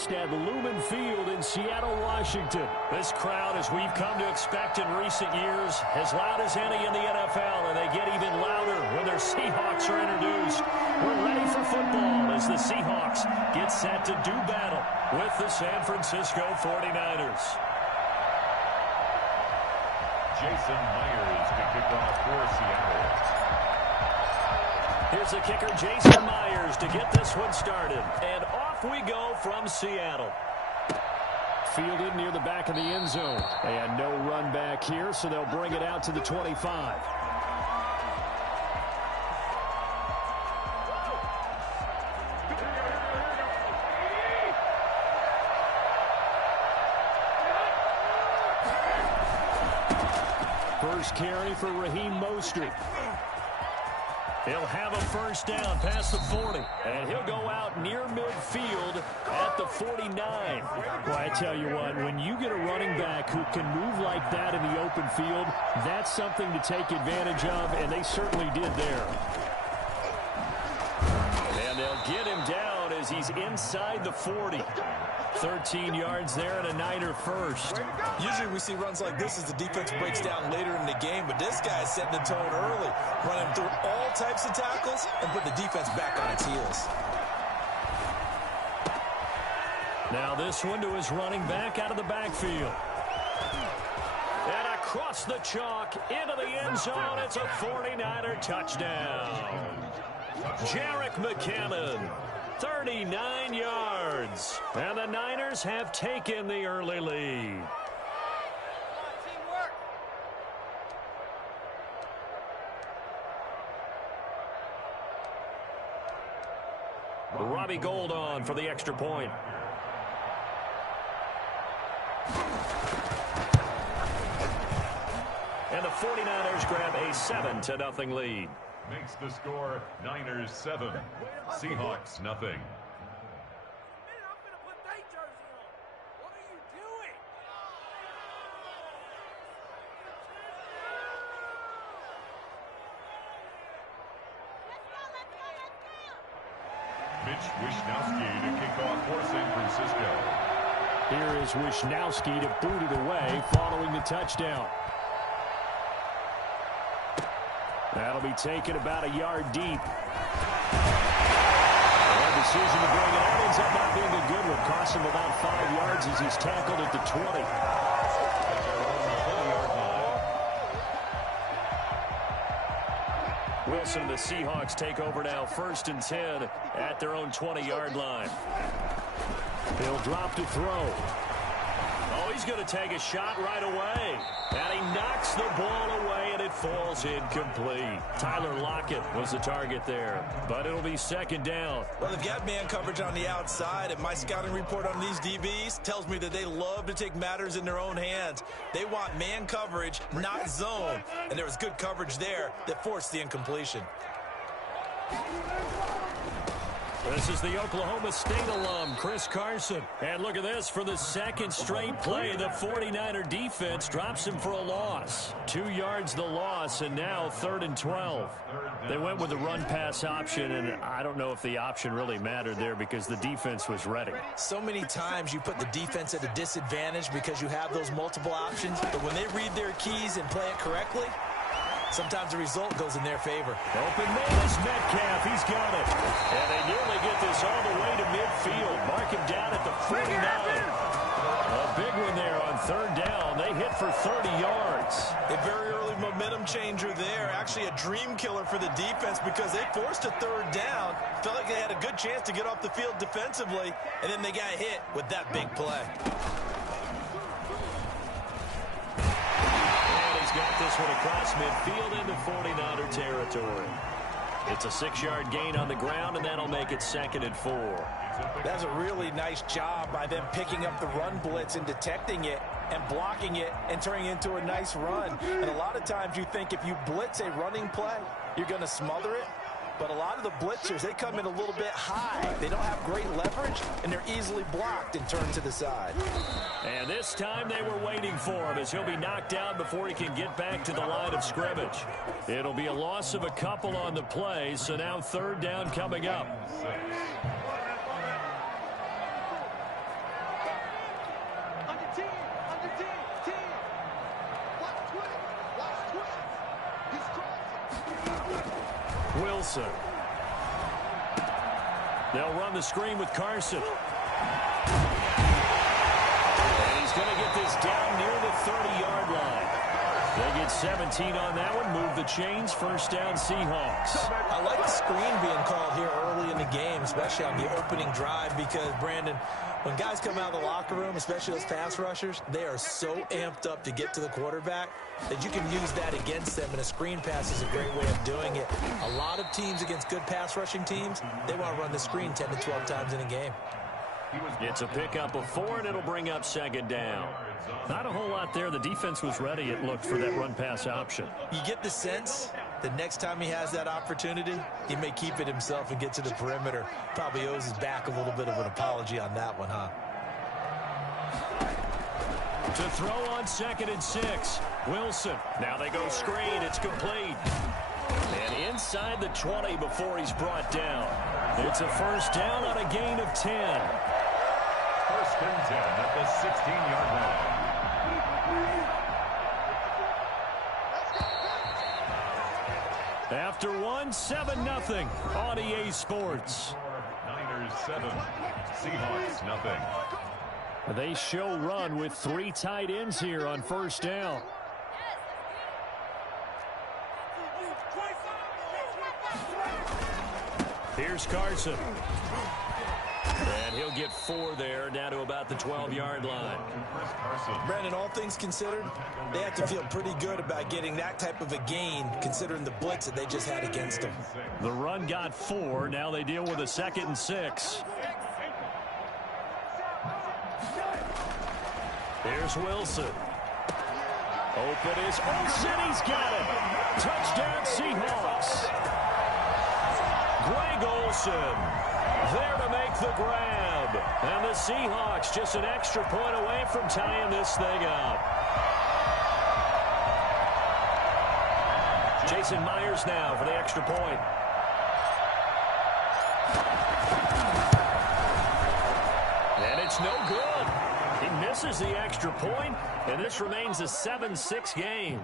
West at Lumen Field in Seattle, Washington. This crowd, as we've come to expect in recent years, as loud as any in the NFL, and they get even louder when their Seahawks are introduced. We're ready for football as the Seahawks get set to do battle with the San Francisco 49ers. Jason Myers to kick off for Seattle. Here's the kicker, Jason Myers, to get this one started. And off we go from Seattle. Fielded near the back of the end zone. And no run back here, so they'll bring it out to the 25. First carry for Raheem Mostert. He'll have a first down past the 40. And he'll go out near midfield at the 49. Well, I tell you what, when you get a running back who can move like that in the open field, that's something to take advantage of, and they certainly did there. And they'll get him down as he's inside the 40. 13 yards there and a Niner first. Usually we see runs like this as the defense breaks down later in the game, but this guy's setting the tone early, running through all types of tackles and put the defense back on its heels. Now this one to his running back out of the backfield. And across the chalk into the end zone. It's a 49er touchdown. Jerick McKinnon. 39 yards. And the Niners have taken the early lead. Robbie Gould on for the extra point. And the 49ers grab a 7-0 lead. Makes the score Niners 7, Seahawks nothing. Mitch Wishnowsky to kick off for San Francisco. Here is Wishnowsky to boot it away following the touchdown. That'll be taken about a yard deep. The decision to bring it out ends up not being a good one. Costs him about 5 yards as he's tackled at the 20. Wilson and the Seahawks take over now, 1st and 10 at their own 20-yard line. He'll drop to throw. Oh, he's going to take a shot right away. And he knocks the ball away, and it falls incomplete. Tyler Lockett was the target there, but it'll be 2nd down. Well, they've got man coverage on the outside, and my scouting report on these DBs tells me that they love to take matters in their own hands. They want man coverage, not zone, and there was good coverage there that forced the incompletion. This is the Oklahoma State alum, Chris Carson. And look at this. For the 2nd straight play, the 49er defense drops him for a loss. 2 yards the loss, and now 3rd and 12. They went with the run-pass option, and I don't know if the option really mattered there because the defense was ready. So many times you put the defense at a disadvantage because you have those multiple options, but when they read their keys and play it correctly, sometimes the result goes in their favor. Open man is Metcalf. He's got it. And they nearly get this all the way to midfield. Mark him down at the 49. A big one there on 3rd down. They hit for 30 yards. A very early momentum changer there. Actually a dream killer for the defense because they forced a 3rd down. Felt like they had a good chance to get off the field defensively, and then they got hit with that big play. Got this one across midfield into 49er territory. It's a 6-yard gain on the ground, and that'll make it 2nd and 4. That's a really nice job by them picking up the run blitz and detecting it and blocking it and turning it into a nice run. And a lot of times you think if you blitz a running play, you're going to smother it. But a lot of the blitzers, they come in a little bit high. They don't have great leverage, and they're easily blocked and turned to the side. And this time they were waiting for him as he'll be knocked down before he can get back to the line of scrimmage. It'll be a loss of a couple on the play, so now 3rd down coming up. Wilson. They'll run the screen with Carson. And he's going to get this down near the 30-yard line. They get 17 on that one. Move the chains. First down, Seahawks. I like the screen being called here early in the game, especially on the opening drive, because, Brandon, when guys come out of the locker room, especially those pass rushers, they are so amped up to get to the quarterback that you can use that against them, and a screen pass is a great way of doing it. A lot of teams against good pass rushing teams, they want to run the screen 10 to 12 times in a game. It's a pickup of 4, and it'll bring up second down. Not a whole lot there. The defense was ready, it looked, for that run-pass option. You get the sense that next time he has that opportunity, he may keep it himself and get to the perimeter. Probably owes his back a little bit of an apology on that one, huh? To throw on 2nd and 6. Wilson. Now they go screen. It's complete. And inside the 20 before he's brought down. It's a first down on a gain of 10. First and 10 at the 16-yard line. After 7-0 on EA Sports. Niners 7, Seahawks nothing. They show run with 3 tight ends here on first down. Here's Carson. And he'll get 4 there, down to about the 12-yard line. Brandon, all things considered, they have to feel pretty good about getting that type of a gain, considering the blitz that they just had against them. The run got 4. Now they deal with a 2nd and 6. Here's Wilson. Open is Olsen. He's got it. Touchdown, Seahawks. Greg Olsen there to make the grab. And the Seahawks just an extra point away from tying this thing up. Jason Myers now for the extra point. And it's no good. He misses the extra point, and this remains a 7-6 game.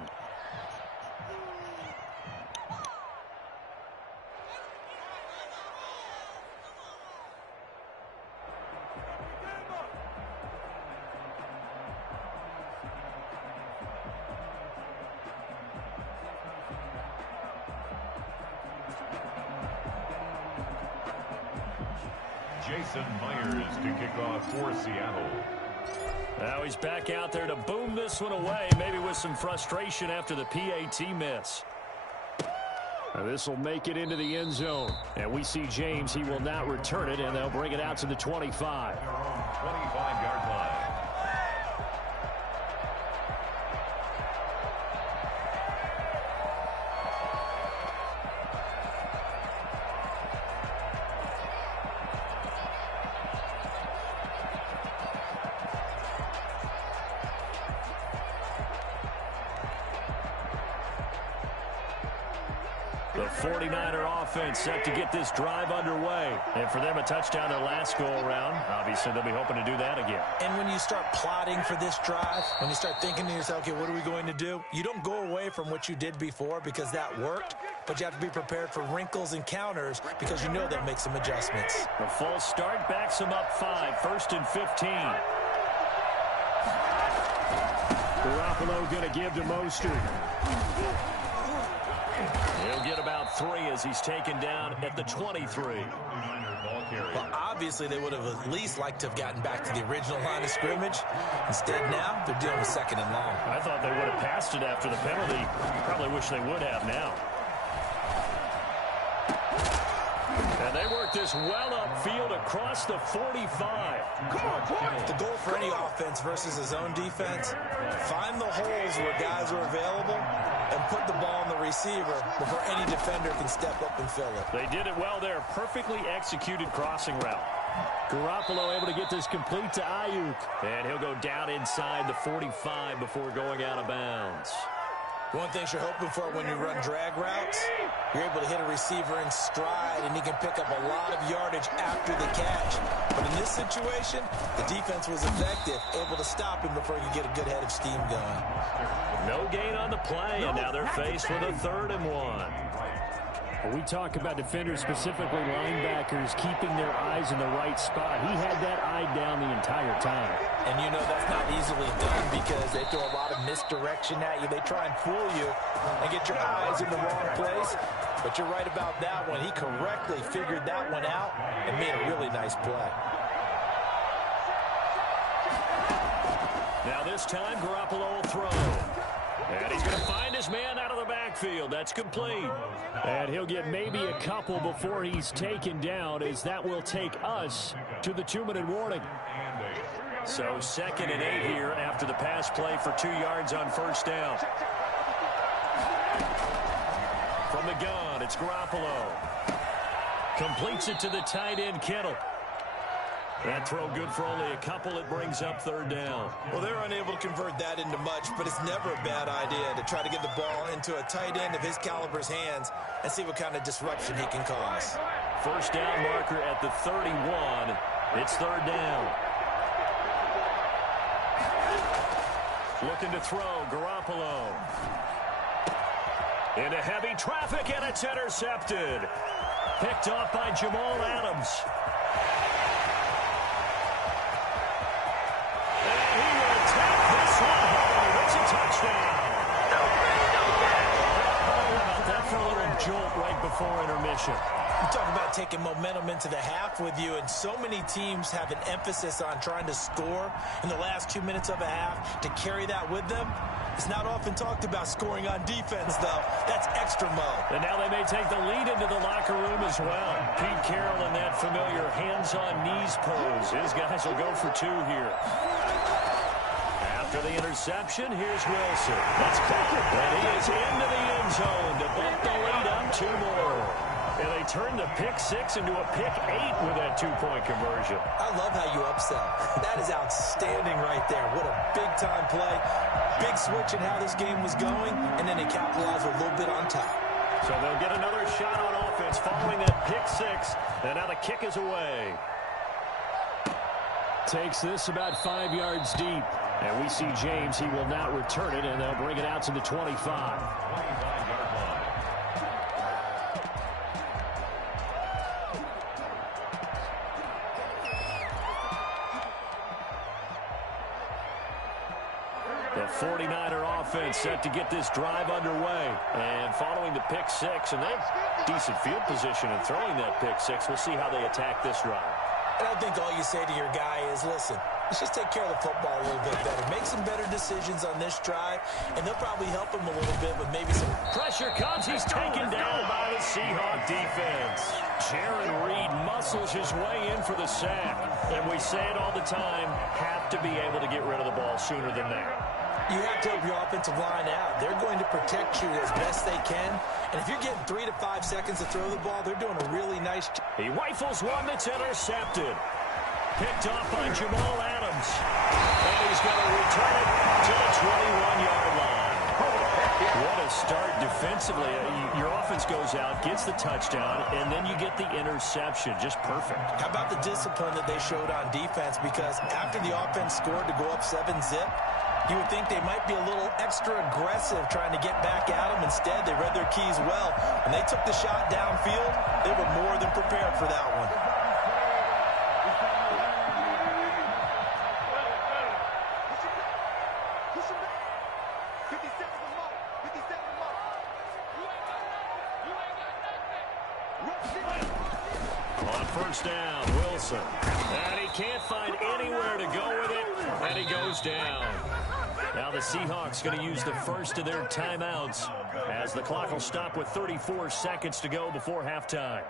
Jason Myers to kick off for Seattle. Now he's back out there to boom this one away, maybe with some frustration after the PAT miss. This will make it into the end zone. And we see James, he will not return it, and they'll bring it out to the 25. 25-yard line. The 49er offense set to get this drive underway. And for them, a touchdown their last go-around. Obviously, they'll be hoping to do that again. And when you start plotting for this drive, when you start thinking to yourself, okay, what are we going to do? You don't go away from what you did before because that worked, but you have to be prepared for wrinkles and counters because you know they'll make some adjustments. The false start backs them up 5, 1st and 15. Garoppolo going to give to Mostert. He'll get about 3 as he's taken down at the 23. Well, obviously, they would have at least liked to have gotten back to the original line of scrimmage. Instead, now, they're dealing with 2nd and long. I thought they would have passed it after the penalty. Probably wish they would have now. And they work this well upfield across the 45. The goal for any offense versus a zone defense, find the holes where guys are available and put the ball on the receiver before any defender can step up and fill it. They did it well there. Perfectly executed crossing route. Garoppolo able to get this complete to Ayuk. And he'll go down inside the 45 before going out of bounds. One thing you're hoping for when you run drag routes, you're able to hit a receiver in stride, and he can pick up a lot of yardage after the catch. But in this situation, the defense was effective, able to stop him before he could get a good head of steam going. No gain on the play, and now they're faced with a 3rd and 1. When we talk about defenders, specifically linebackers, keeping their eyes in the right spot. He had that eye down the entire time. And you know that's not easily done because they throw a lot of misdirection at you. They try and fool you and get your eyes in the wrong place. But you're right about that one. He correctly figured that one out and made a really nice play. Now this time, Garoppolo will throw. And he's going to find his man out of the backfield. That's complete. And he'll get maybe a couple before he's taken down, as that will take us to the 2-minute warning. So 2nd and 8 here after the pass play for 2 yards on 1st down. From the gun, it's Garoppolo. Completes it to the tight end, Kittle. That throw good for only a couple. It brings up 3rd down. Well, they're unable to convert that into much, but it's never a bad idea to try to get the ball into a tight end of his caliber's hands and see what kind of disruption he can cause. 1st down marker at the 31. It's 3rd down. Looking to throw, Garoppolo. Into heavy traffic, and it's intercepted. Picked off by Jamal Adams. Jolt right before intermission. You talk about taking momentum into the half with you, and so many teams have an emphasis on trying to score in the last 2 minutes of a half to carry that with them. It's not often talked about scoring on defense, though. That's extra mode. And now they may take the lead into the locker room as well. Pete Carroll in that familiar hands-on-knees pose. His guys will go for 2 here. After the interception, here's Wilson. That's caught. And he is into the end zone to bump the lead up 2 more. And they turn the pick 6 into a pick 8 with that 2-point conversion. I love how you upsell. That is outstanding right there. What a big-time play. Big switch in how this game was going, and then they capitalized a little bit on top. So they'll get another shot on offense following that pick 6. And now the kick is away. Takes this about 5 yards deep. And we see James. He will not return it, and they'll bring it out to the 25. The 49er offense set to get this drive underway. And following the pick 6, and that decent field position and throwing that pick 6, we'll see how they attack this drive. And I think all you say to your guy is, listen, let's just take care of the football a little bit better. Make some better decisions on this drive, and they'll probably help him a little bit, but maybe some pressure comes. He's taken down by the Seahawk defense. Jaron Reed muscles his way in for the sack. And we say it all the time, have to be able to get rid of the ball sooner than that. You have to help your offensive line out. They're going to protect you as best they can. And if you're getting 3 to 5 seconds to throw the ball, they're doing a really nice job. He rifles one that's intercepted. Picked off by Jamal Adams. And he's going to return it to the 21-yard line. What a start defensively. Your offense goes out, gets the touchdown, and then you get the interception. Just perfect. How about the discipline that they showed on defense? Because after the offense scored to go up 7-zip, you would think they might be a little extra aggressive trying to get back at them. Instead, they read their keys well. When they took the shot downfield, they were more than prepared for that one. On 1st down, Wilson. And he can't find anywhere to go with it, and he goes down. Now the Seahawks going to use the first of their timeouts as the clock will stop with 34 seconds to go before halftime.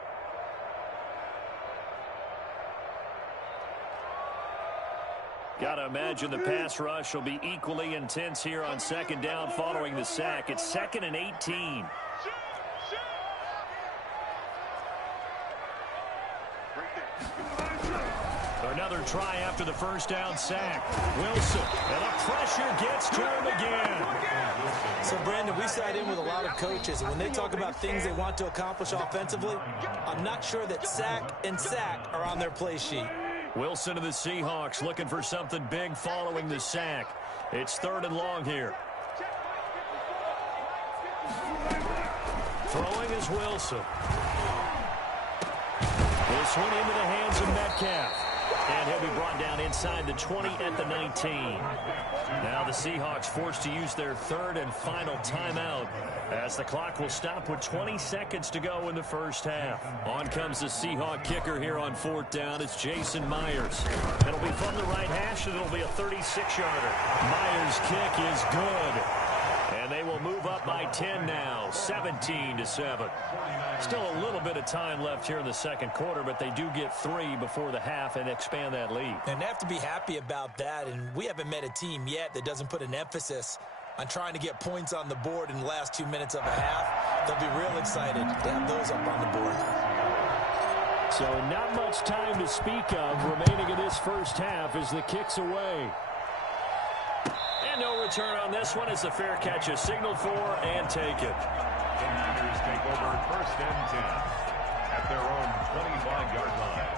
Got to imagine the pass rush will be equally intense here on 2nd down following the sack. It's 2nd and 18. They're another try after the first down sack. Wilson, and the pressure gets to him again. So, Brandon, we sat in with a lot of coaches, and when they talk about things they want to accomplish offensively, I'm not sure that sack and sack are on their play sheet. Wilson of the Seahawks looking for something big following the sack. It's 3rd and long here. Throwing is Wilson. This one into the hands of Metcalf. And he'll be brought down inside the 20 at the 19. Now the Seahawks forced to use their 3rd and final timeout as the clock will stop with 20 seconds to go in the first half. On comes the Seahawk kicker here on 4th down. It's Jason Myers. It'll be from the right hash, and it'll be a 36-yarder. Myers' kick is good. And they will move up by 10 now, 17-7. Still a little bit of time left here in the second quarter, but they do get 3 before the half and expand that lead. And they have to be happy about that, and we haven't met a team yet that doesn't put an emphasis on trying to get points on the board in the last 2 minutes of a half. They'll be real excited to have those up on the board. So not much time to speak of remaining in this first half as the kick's away. And no return on this one as the fair catch is signaled for and taken. The Niners take over 1st and 10 at their own 25-yard line.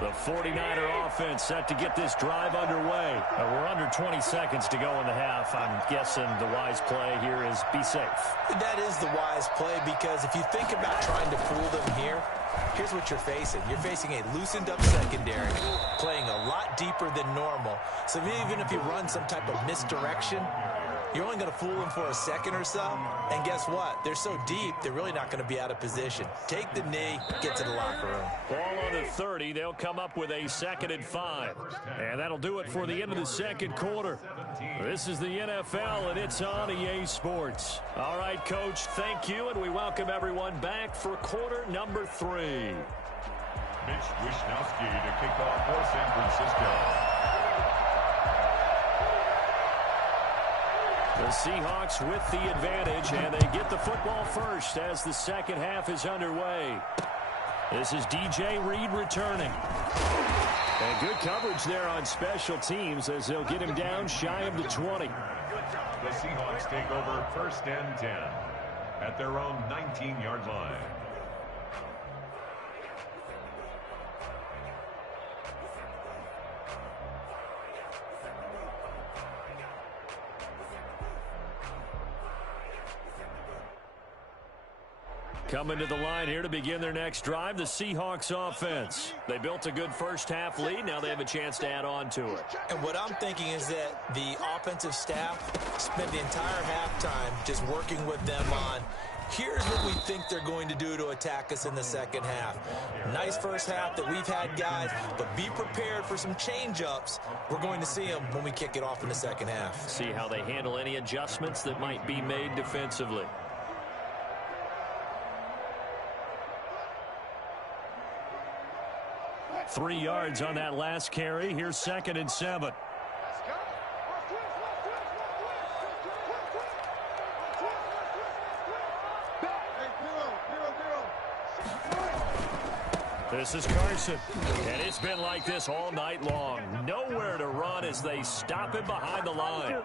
The 49er offense set to get this drive underway. We're under 20 seconds to go in the half. I'm guessing the wise play here is be safe. That is the wise play, because if you think about trying to fool them here, here's what you're facing. You're facing a loosened up secondary, playing a lot deeper than normal. So even if you run some type of misdirection, you're only going to fool them for a second or so. And guess what? They're so deep, they're really not going to be out of position. Take the knee, get to the locker room. Ball on the 30. They'll come up with a 2nd and 5. And that'll do it for the end of the second quarter. This is the NFL, and it's on EA Sports. All right, Coach, thank you, and we welcome everyone back for quarter number 3. Mitch Wishnowsky to kick off for San Francisco. The Seahawks with the advantage, and they get the football first as the second half is underway. This is DJ Reed returning. And good coverage there on special teams as they'll get him down shy of the 20. The Seahawks take over 1st and 10 at their own 19-yard line. Coming to the line here to begin their next drive, the Seahawks offense. They built a good first half lead. Now they have a chance to add on to it. And what I'm thinking is that the offensive staff spent the entire halftime just working with them on, here's what we think they're going to do to attack us in the second half. Nice first half that we've had, guys, but be prepared for some change-ups. We're going to see them when we kick it off in the second half. See how they handle any adjustments that might be made defensively. Three yards on that last carry. Here's 2nd and 7. This is Carson, and it's been like this all night long. Nowhere to run as they stop him behind the line.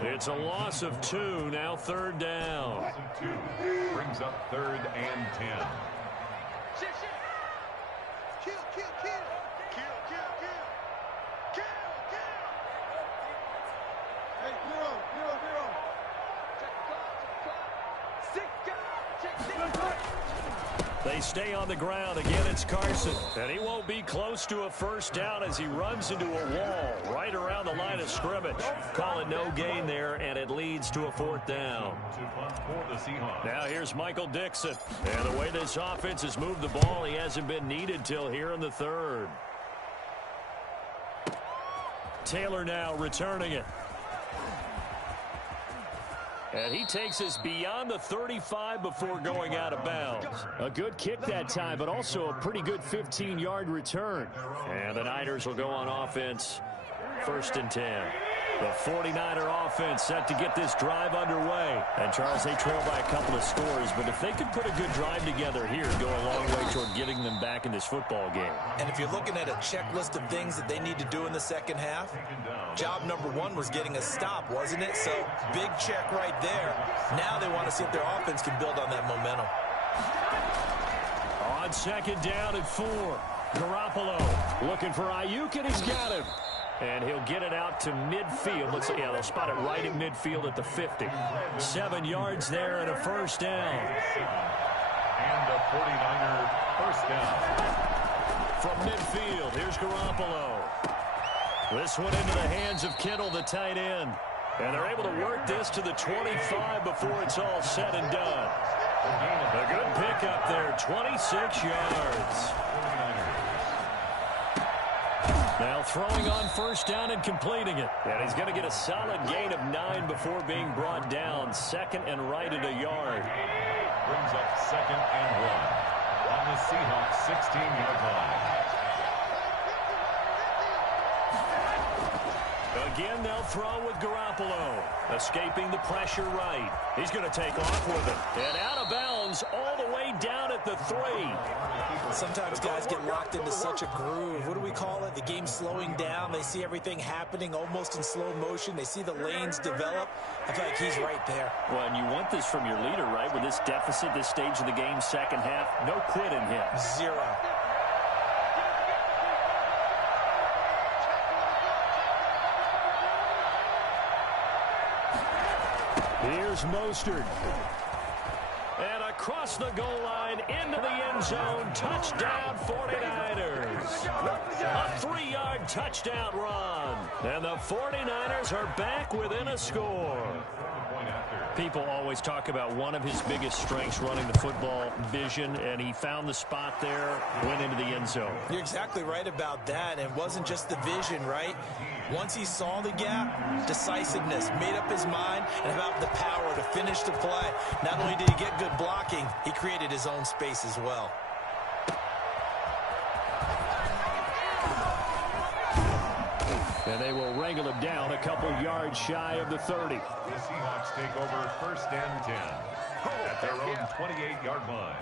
It's a loss of 2, now 3rd down. Loss of 2 brings up 3rd and 10. They stay on the ground. Again, it's Carson. And he won't be close to a first down as he runs into a wall right around the line of scrimmage. Call it no gain there, and it leads to a 4th down. Now here's Michael Dixon. And the way this offense has moved the ball, he hasn't been needed till here in the 3rd. Taylor now returning it. And he takes us beyond the 35 before going out of bounds. A good kick that time, but also a pretty good 15-yard return. And the Niners will go on offense, 1st and 10. The 49er offense set to get this drive underway. And, Charles, they trail by a couple of scores, but if they could put a good drive together here, go a long way toward getting them back in this football game. And if you're looking at a checklist of things that they need to do in the second half, job number one was getting a stop, wasn't it? So, big check right there. Now they want to see if their offense can build on that momentum. On second down and 4, Garoppolo looking for Ayuk, and he's got him. And he'll get it out to midfield. Let's see, yeah, they'll spot it right at midfield at the 50. 7 yards there and a first down. And a 49er first down. From midfield, here's Garoppolo. This one into the hands of Kittle, the tight end. And they're able to work this to the 25 before it's all said and done. A good pickup there, 26 yards. Now throwing on first down and completing it. And he's going to get a solid gain of 9 before being brought down. Second and right at a yard. Brings up second and 1 on the Seahawks 16-yard line. Again, they'll throw with Garoppolo. Escaping the pressure right. He's going to take off with it. And out of bounds all the way down at the 3. Sometimes guys get locked into such a groove. What do we call it? The game's slowing down. They see everything happening almost in slow motion. They see the lanes develop. I feel like he's right there. Well, and you want this from your leader, right? With this deficit, this stage of the game, second half, no quit in him. 0. Here's Mostert. And across the goal line, into the end zone, touchdown 49ers. A 3-yard touchdown run. And the 49ers are back within a score. People always talk about one of his biggest strengths running the football, vision, and he found the spot there, went into the end zone. You're exactly right about that. And it wasn't just the vision, right? Once he saw the gap, decisiveness, made up his mind, and about the power to finish the play. Not only did he get good blocking, he created his own space as well. And they will wrangle him down a couple yards shy of the 30. The Seahawks take over first and 10 at their own 28-yard line.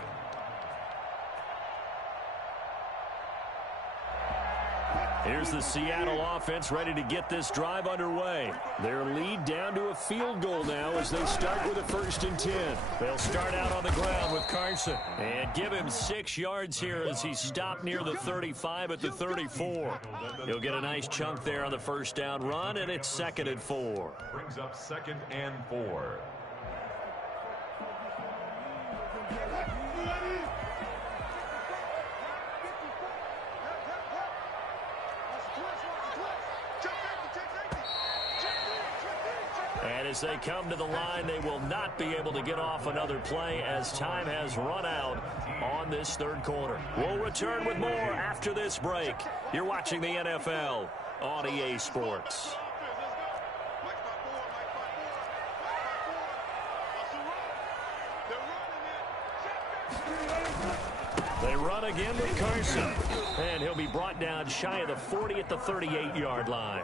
Here's the Seattle offense ready to get this drive underway. Their lead down to a field goal now as they start with a 1st and 10. They'll start out on the ground with Carson and give him 6 yards here as he's stopped near the 35 at the 34. He'll get a nice chunk there on the first down run, and it's 2nd and 4. Brings up 2nd and 4. And as they come to the line, they will not be able to get off another play as time has run out on this 3rd quarter. We'll return with more after this break. You're watching the NFL on EA Sports. They run again with Carson. And he'll be brought down shy of the 40 at the 38-yard line.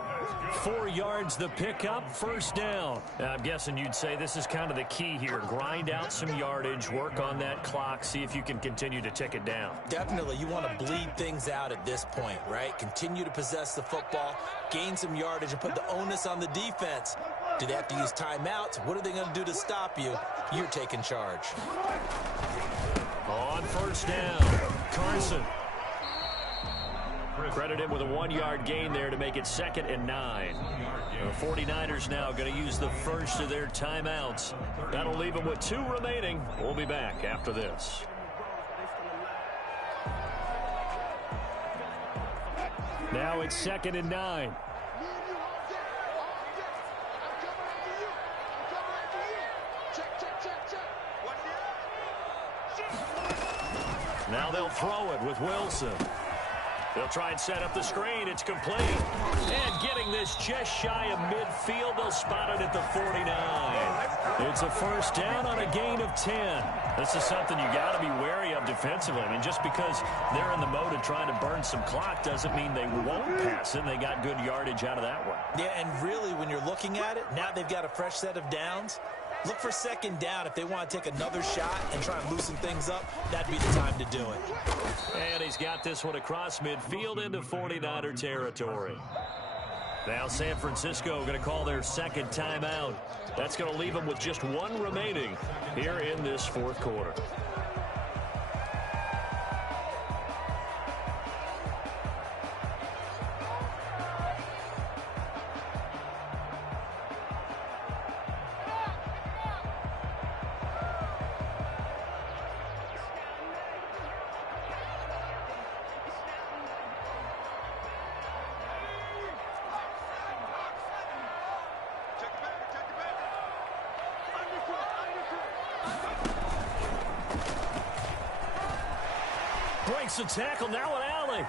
4 yards the pickup, first down. I'm guessing you'd say this is kind of the key here. Grind out some yardage, work on that clock, see if you can continue to tick it down. Definitely, you want to bleed things out at this point, right? Continue to possess the football, gain some yardage, and put the onus on the defense. Do they have to use timeouts? What are they going to do to stop you? You're taking charge. On first down, Carson. Credit him with a 1-yard gain there to make it 2nd and 9. The 49ers now going to use the first of their timeouts. That'll leave them with 2 remaining. We'll be back after this. Now it's 2nd and 9. Now they'll throw it with Wilson. They'll try and set up the screen. It's complete. And getting this just shy of midfield, they'll spot it at the 49. It's a first down on a gain of 10. This is something you got to be wary of defensively. I mean, just because they're in the mode of trying to burn some clock doesn't mean they won't pass it. They got good yardage out of that one. Yeah, and really, when you're looking at it, now they've got a fresh set of downs. Look for second down. If they want to take another shot and try and loosen things up, that'd be the time to do it. And he's got this one across midfield into 49er territory. Now San Francisco going to call their second timeout. That's going to leave them with just one remaining here in this fourth quarter. Breaks the tackle, now an alley.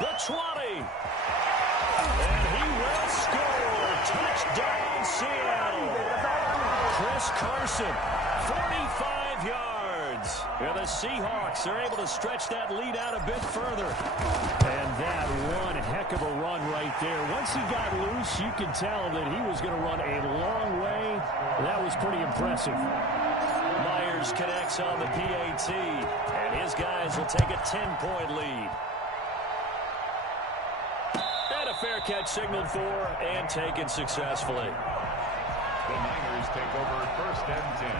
The 20. And he will score. Touchdown, Seattle. Chris Carson, 45 yards. And the Seahawks are able to stretch that lead out a bit further. And that one heck of a run right there. Once he got loose, you could tell that he was going to run a long way. That was pretty impressive. Myers connects on the PAT, and his guys will take a 10-point lead. And a fair catch signaled for and taken successfully. The Niners take over first and 10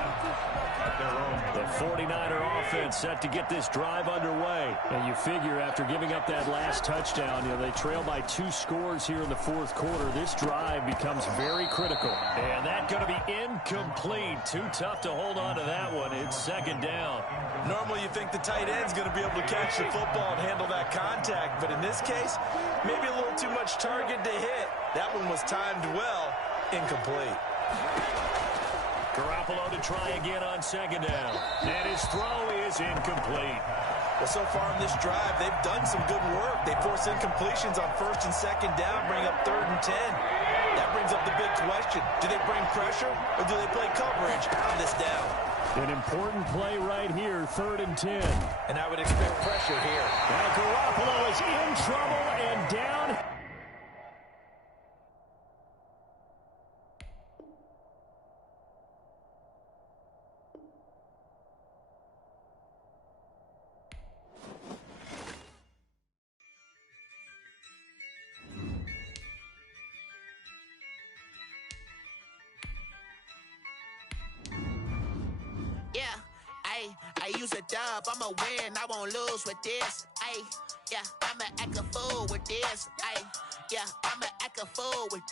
at their own. The 49er offense set to get this drive underway. And you figure after giving up that last touchdown, they trail by 2 scores here in the fourth quarter. This drive becomes very critical. And that's going to be incomplete. Too tough to hold on to that one. It's second down. Normally you think the tight end's going to be able to catch the football and handle that contact. But in this case, maybe a little too much target to hit. That one was timed well. Incomplete. Garoppolo to try again on second down. And his throw is incomplete. Well, so far in this drive, they've done some good work. They force incompletions on first and second down, bring up third and 10. That brings up the big question. Do they bring pressure or do they play coverage on this down? An important play right here, third and 10. And I would expect pressure here. Now Garoppolo is in trouble and down. I use a dub, I'ma win, I won't lose with this. I'ma act a fool with this. I'ma act a fool with this.